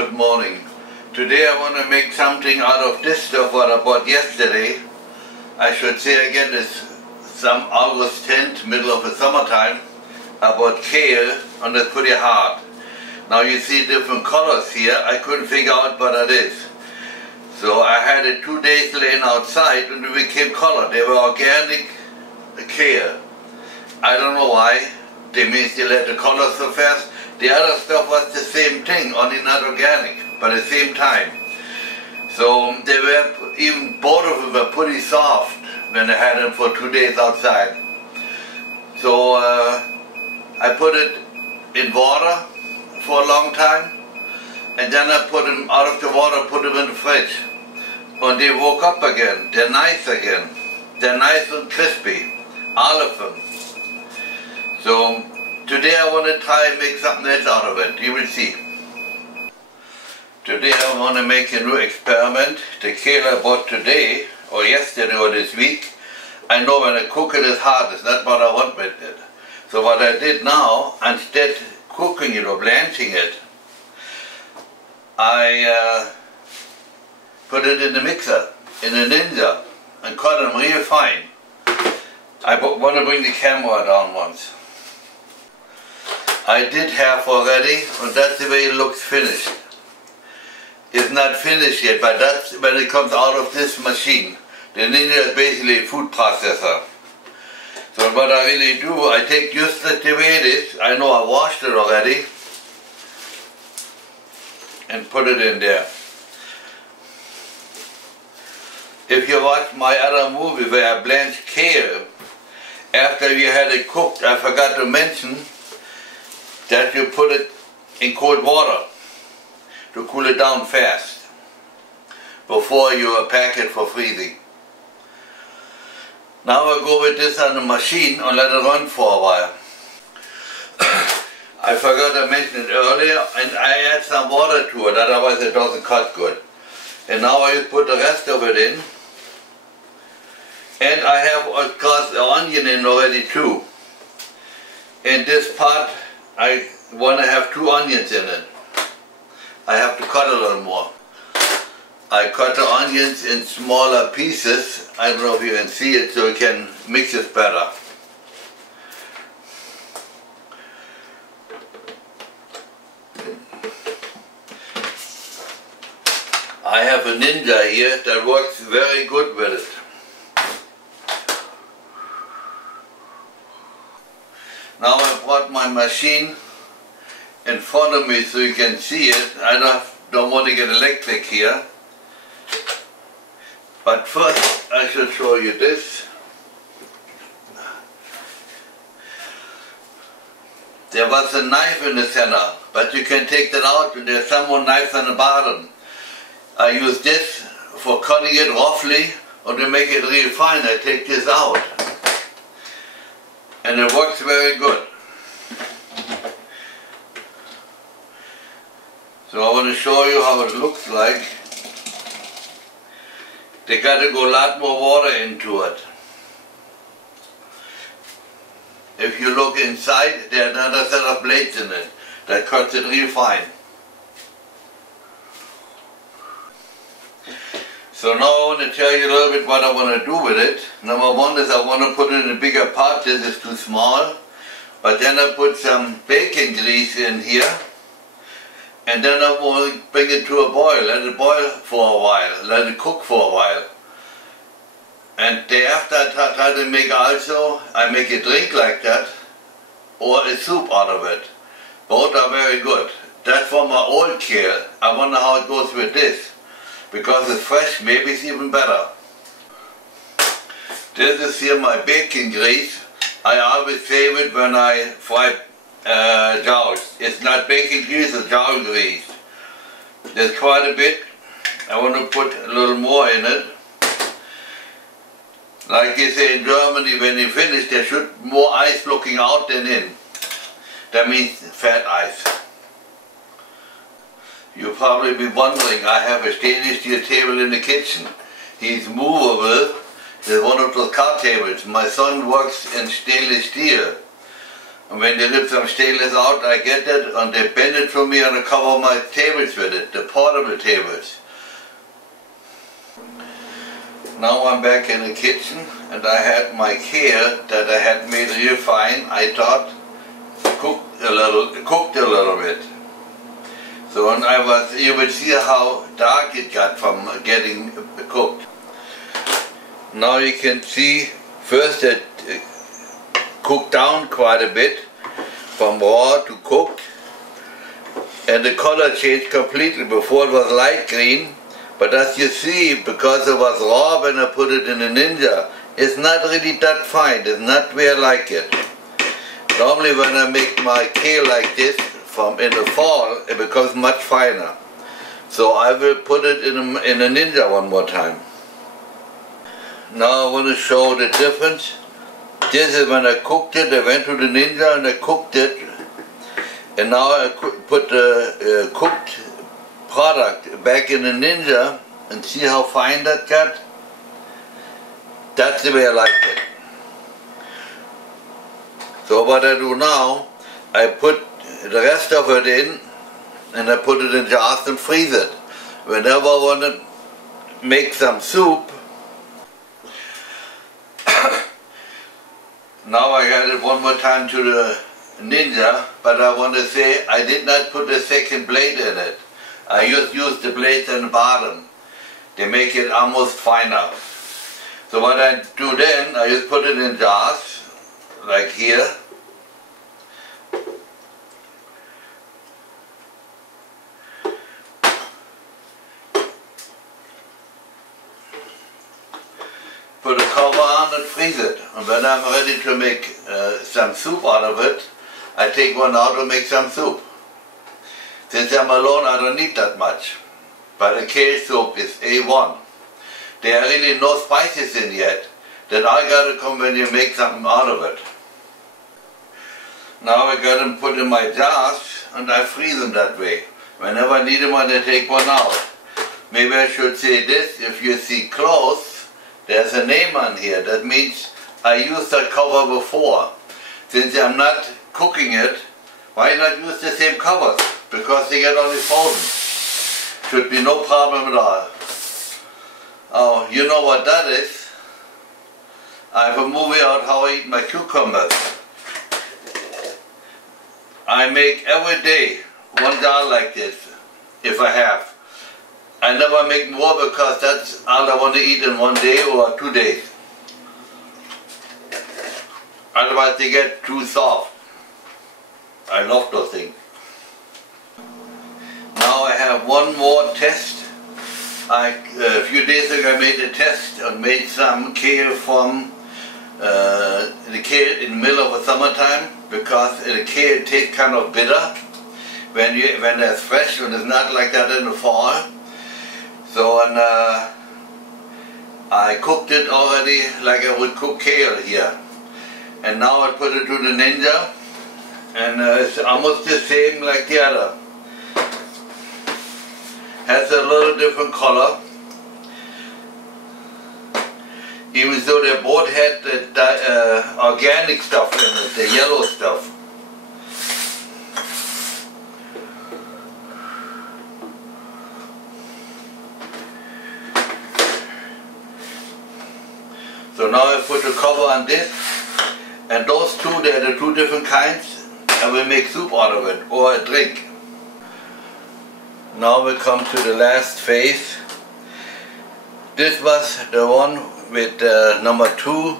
Good morning. Today I want to make something out of this stuff what I bought yesterday. I should say again, it's some August 10th, middle of the summertime. I bought kale and it's pretty hard. Now you see different colors here. I couldn't figure out what it is. So I had it 2 days laying outside and it became colored. They were organic kale. I don't know why. They means they let the color so fast. The other stuff was the same thing, only not organic, but at the same time. So they were, even both of them were pretty soft when I had them for 2 days outside. So I put it in water for a long time, and then I put them out of the water, put them in the fridge. And they woke up again. They're nice again. They're nice and crispy, all of them. So today I want to try and make something else out of it. You will see. Today I want to make a new experiment. The kale I bought today, or yesterday or this week, I know when I cook it, it's hard. It's not what I want with it. So what I did now, instead cooking it or blanching it, I put it in the mixer, in a Ninja, and cut them real fine. I want to bring the camera down once. I did half already, and that's the way it looks finished. It's not finished yet, but that's when it comes out of this machine. The Ninja is basically a food processor. So what I really do, I take just the way it is. I know I washed it already, and put it in there. If you watch my other movie where I blanched kale, after you had it cooked, I forgot to mention that you put it in cold water to cool it down fast before you pack it for freezing. Now I go with this on the machine and let it run for a while. I forgot to mention it earlier, and I add some water to it, otherwise it doesn't cut good. And now I put the rest of it in. And I have, of course, the onion in already too. In this pot, I want to have 2 onions in it. I have to cut a little more. I cut the onions in smaller pieces. I don't know if you can see it, so you can mix it better. I have a Ninja here that works very good with it. Now I brought my machine in front of me so you can see it. I don't want to get electric here. But first I should show you this. There was a knife in the center, but you can take that out and there's some more knives on the bottom. I use this for cutting it roughly, or to make it real fine. I take this out. And it works very good. So I want to show you how it looks like. They got to go a lot more water into it. If you look inside, there are another set of blades in it that cuts it real fine. So now I want to tell you a little bit what I want to do with it. Number one is I want to put it in a bigger pot. This is too small. But then I put some bacon grease in here. And then I want to bring it to a boil. Let it boil for a while. Let it cook for a while. And thereafter I try to make also, I make a drink like that, or a soup out of it. Both are very good. That's for my old kale. I wonder how it goes with this. Because it's fresh, maybe it's even better. This is here my bacon grease. I always save it when I fry jowl. It's not bacon grease, it's jowl grease. There's quite a bit. I want to put a little more in it. Like you say in Germany, when you finish, there should more ice looking out than in. That means fat ice. You'll probably be wondering, I have a stainless steel table in the kitchen. He's movable. There's one of those card tables. My son works in stainless steel. And when they rip some stainless out, I get it and they bend it for me and I cover my tables with it, the portable tables. Now I'm back in the kitchen and I had my kale that I had made real fine, I thought, cooked a little bit. So and you will see how dark it got from getting cooked. Now you can see first it cooked down quite a bit from raw to cooked, and the color changed completely. Before it was light green, but as you see, because it was raw when I put it in a Ninja, it's not really that fine, it's not where I like it. Normally when I make my kale like this in the fall, it becomes much finer. So I will put it in a Ninja one more time. Now I want to show the difference. This is when I cooked it, I went to the Ninja and I cooked it. And now I put the cooked product back in the Ninja and see how fine that got. That's the way I like it. So what I do now, I put the rest of it in and I put it in jars and freeze it. Whenever I want to make some soup, now I got it one more time to the Ninja, but I want to say I did not put a second blade in it. I just used the blades on the bottom. They make it almost finer. So what I do then, I just put it in jars, like here. Put a cover on and freeze it. And when I'm ready to make some soup out of it, I take one out and make some soup. Since I'm alone, I don't need that much. But the kale soup is A1. There are really no spices in yet. Then I gotta come when you make something out of it. Now I got them put in my jars and I freeze them that way. Whenever I need them, I take one out. Maybe I should say this: if you see close, there's a name on here. That means I used that cover before. Since I'm not cooking it, why not use the same covers? Because they get only frozen. Should be no problem at all. Oh, you know what that is? I have a movie out how I eat my cucumbers. I make every day one jar like this, if I have. I never make more because that's all I want to eat in one day or 2 days. Otherwise they get too soft. I love those things. Now I have one more test. A few days ago I made a test and made some kale from the kale in the middle of the summertime, because the kale tastes kind of bitter when it's fresh, and it's not like that in the fall. So I cooked it already like I would cook kale here. And now I put it to the Ninja, and it's almost the same like the other. Has a little different color. Even though they both had the organic stuff in it, the yellow stuff. So now I put the cover on this, and those two, they're the two different kinds. I will make soup out of it, or a drink. Now we come to the last phase. This was the one with number 2,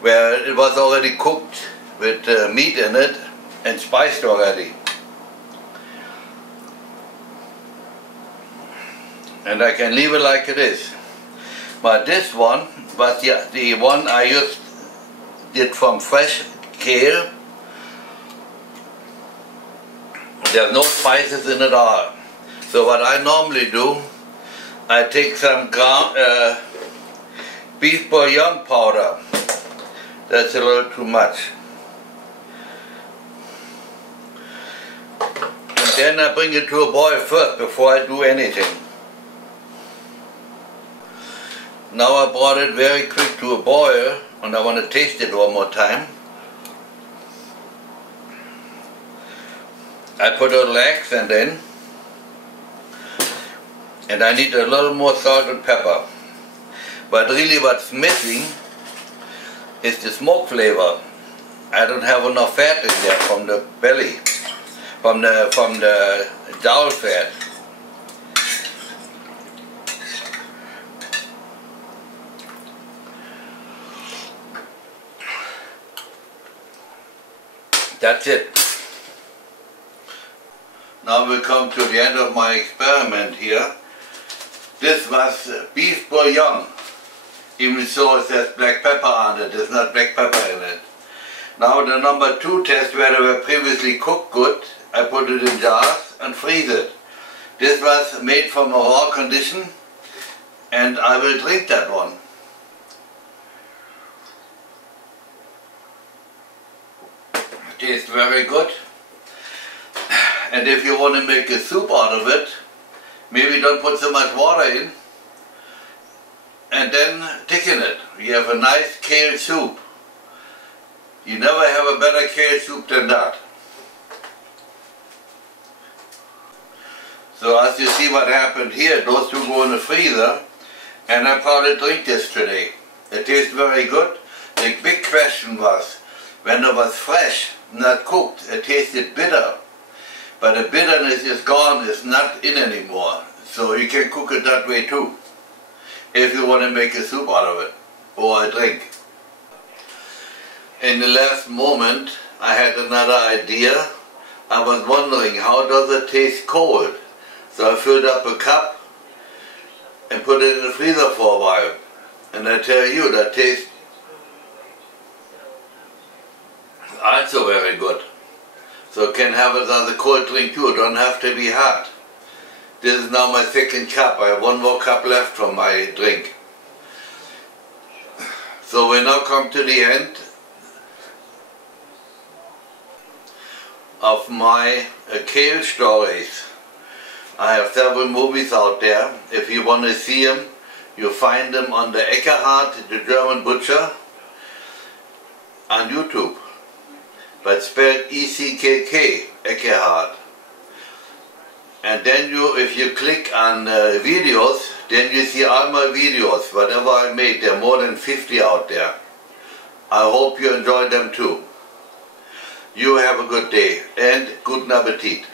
where it was already cooked with meat in it and spiced already. And I can leave it like it is. But this one was the one I just did from fresh kale. There's no spices in it at all. So what I normally do, I take some beef bouillon powder. That's a little too much. And then I bring it to a boil first before I do anything. Now I brought it very quick to a boil, and I want to taste it one more time. I put a little accent in, and I need a little more salt and pepper. But really what's missing is the smoke flavor. I don't have enough fat in there from the belly, from the jowl fat. That's it. Now we come to the end of my experiment here. This was beef bouillon. Even so it says black pepper on it, there's not black pepper in it. Now the number 2 test where they were previously cooked good, I put it in jars and freeze it. This was made from a raw condition and I will drink that one. It tastes very good. And if you want to make a soup out of it, maybe don't put so much water in and then thicken it. You have a nice kale soup. You never have a better kale soup than that. So as you see what happened here, those two go in the freezer and I probably drink this today. It tastes very good. The big question was, when it was fresh, not cooked, it tasted bitter. But the bitterness is gone, it's not in anymore. So you can cook it that way too, if you want to make a soup out of it, or a drink. In the last moment, I had another idea. I was wondering, how does it taste cold? So I filled up a cup and put it in the freezer for a while. And I tell you, that tastes also very good. So you can have it as a cold drink too, it don't have to be hot. This is now my 2nd cup, I have 1 more cup left from my drink. So we now come to the end of my kale stories. I have several movies out there. If you want to see them, you find them on the Eckkehard, the German butcher, on YouTube. But spelled E-C-K-K, Eckkehard. And then if you click on videos, then you see all my videos, whatever I made. There are more than 50 out there. I hope you enjoyed them too. You have a good day and guten Appetit.